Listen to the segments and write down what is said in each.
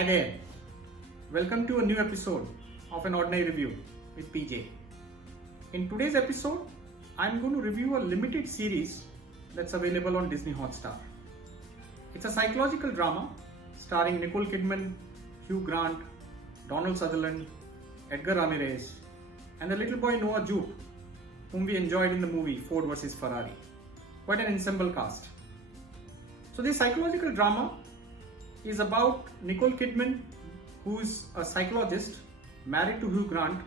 Hi there, welcome to a new episode of An Ordinary Review with PJ. In today's episode, I'm going to review a limited series that's available on Disney Hotstar. It's a psychological drama starring Nicole Kidman, Hugh Grant, Donald Sutherland, Edgar Ramirez, and the little boy Noah Jupe, whom we enjoyed in the movie Ford vs Ferrari. Quite an ensemble cast. So this psychological drama is about Nicole Kidman, who is a psychologist married to Hugh Grant.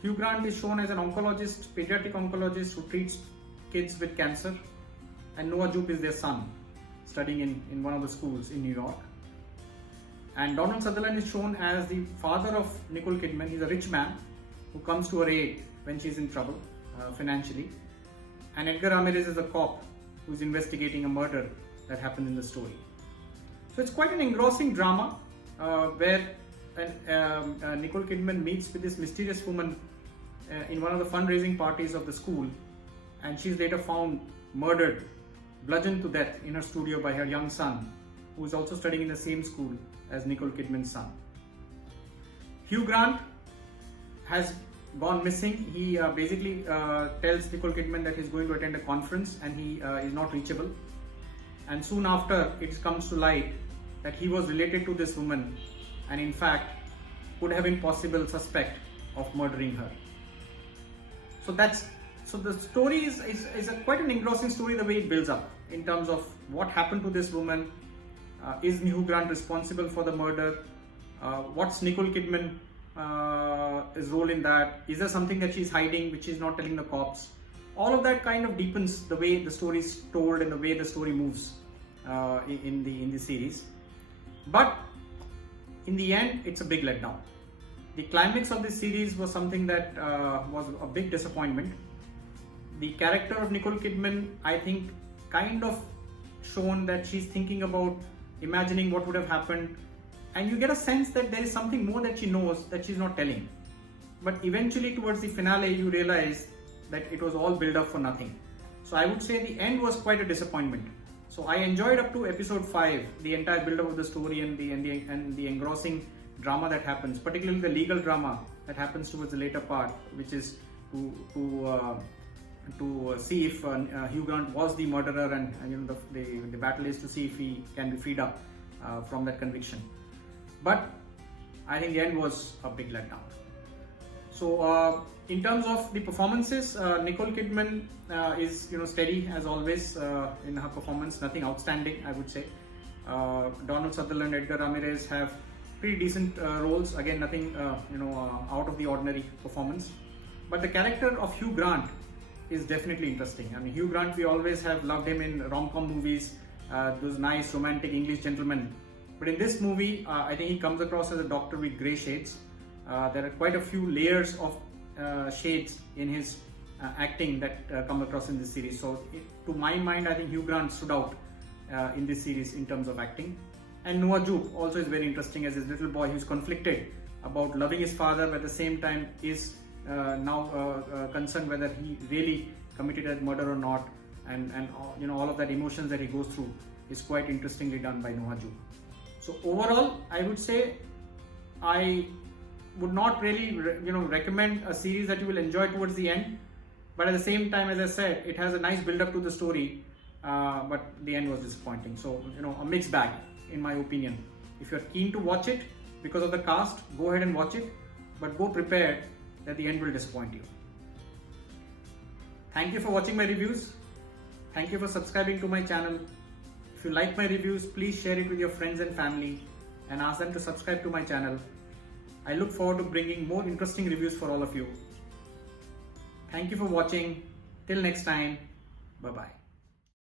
Hugh Grant is shown as an oncologist, pediatric oncologist who treats kids with cancer, and Noah Jupe is their son, studying in one of the schools in New York. And Donald Sutherland is shown as the father of Nicole Kidman. He's a rich man who comes to her aid when she's in trouble financially. And Edgar Ramirez is a cop who's investigating a murder that happened in the story. So it's quite an engrossing drama where Nicole Kidman meets with this mysterious woman in one of the fundraising parties of the school, and she's later found murdered, bludgeoned to death in her studio by her young son, who is also studying in the same school as Nicole Kidman's son. Hugh Grant has gone missing. He basically tells Nicole Kidman that he's going to attend a conference and he is not reachable. And soon after, it comes to light that he was related to this woman and in fact could have been possible suspect of murdering her. So the story is quite an engrossing story the way it builds up in terms of what happened to this woman. Is Hugh Grant responsible for the murder? What's Nicole Kidman his role in that? Is there something that she's hiding which she's not telling the cops? All of that kind of deepens the way the story is told and the way the story moves in the series. But in the end, it's a big letdown. The climax of this series was something that was a big disappointment. The character of Nicole Kidman, I think, kind of shown that she's thinking about imagining what would have happened, and you get a sense that there is something more that she knows that she's not telling. But eventually towards the finale, you realize that it was all built up for nothing. So I would say the end was quite a disappointment. So I enjoyed up to episode 5, the entire build up of the story and the engrossing drama that happens, particularly the legal drama that happens towards the later part, which is to see if Hugh Grant was the murderer, and the battle is to see if he can be freed up from that conviction. But I think the end was a big letdown. So in terms of the performances, Nicole Kidman is steady as always in her performance, nothing outstanding I would say. Donald Sutherland, Edgar Ramirez have pretty decent roles, again nothing out of the ordinary performance. But the character of Hugh Grant is definitely interesting. I mean, Hugh Grant, we always have loved him in rom-com movies, those nice romantic English gentlemen. But in this movie, I think he comes across as a doctor with grey shades. There are quite a few layers of shades in his acting that come across in this series. So to my mind, I think Hugh Grant stood out in this series in terms of acting. And Noah Jupe also is very interesting as his little boy who's conflicted about loving his father, but at the same time is now concerned whether he really committed a murder or not, and all of that emotions that he goes through is quite interestingly done by Noah Jupe. So overall, I would say I would not really recommend a series that you will enjoy towards the end, but at the same time, as I said, it has a nice build up to the story, but the end was disappointing. So a mixed bag in my opinion. If you're keen to watch it because of the cast, go ahead and watch it, but go prepared that the end will disappoint you. Thank you for watching my reviews. Thank you for subscribing to my channel. If you like my reviews, please share it with your friends and family and ask them to subscribe to my channel. I look forward to bringing more interesting reviews for all of you. Thank you for watching. Till next time, bye-bye.